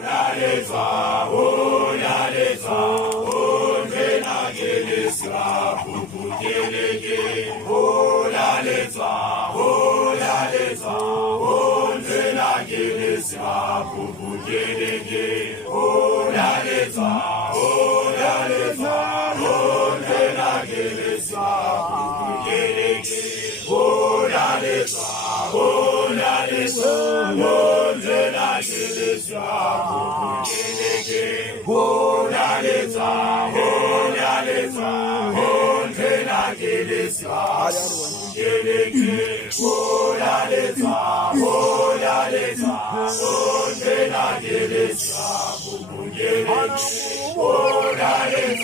Olaleza, olaleza, ondena gelesra, kukukeleke. Olaleza, olaleza, ondena gelesra, kukukeleke. Olaleza, olaleza, ondena gelesra, kukukeleke. Olaleza, olaleza, ondena gelesra, kukukeleke. Olaleza, olaleza, ondena gelesra, kukukeleke. Olaleza, olaleza, ondena gelesra, kukukeleke. Olaleza, olaleza, ondena gelesra,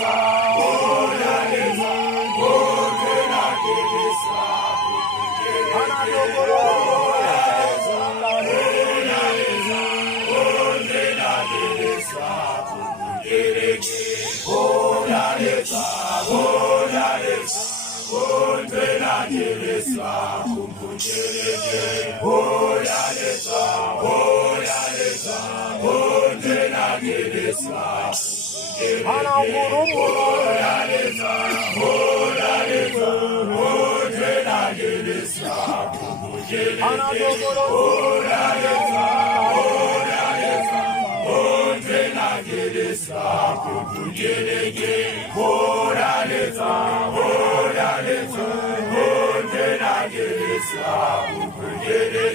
Olaleza,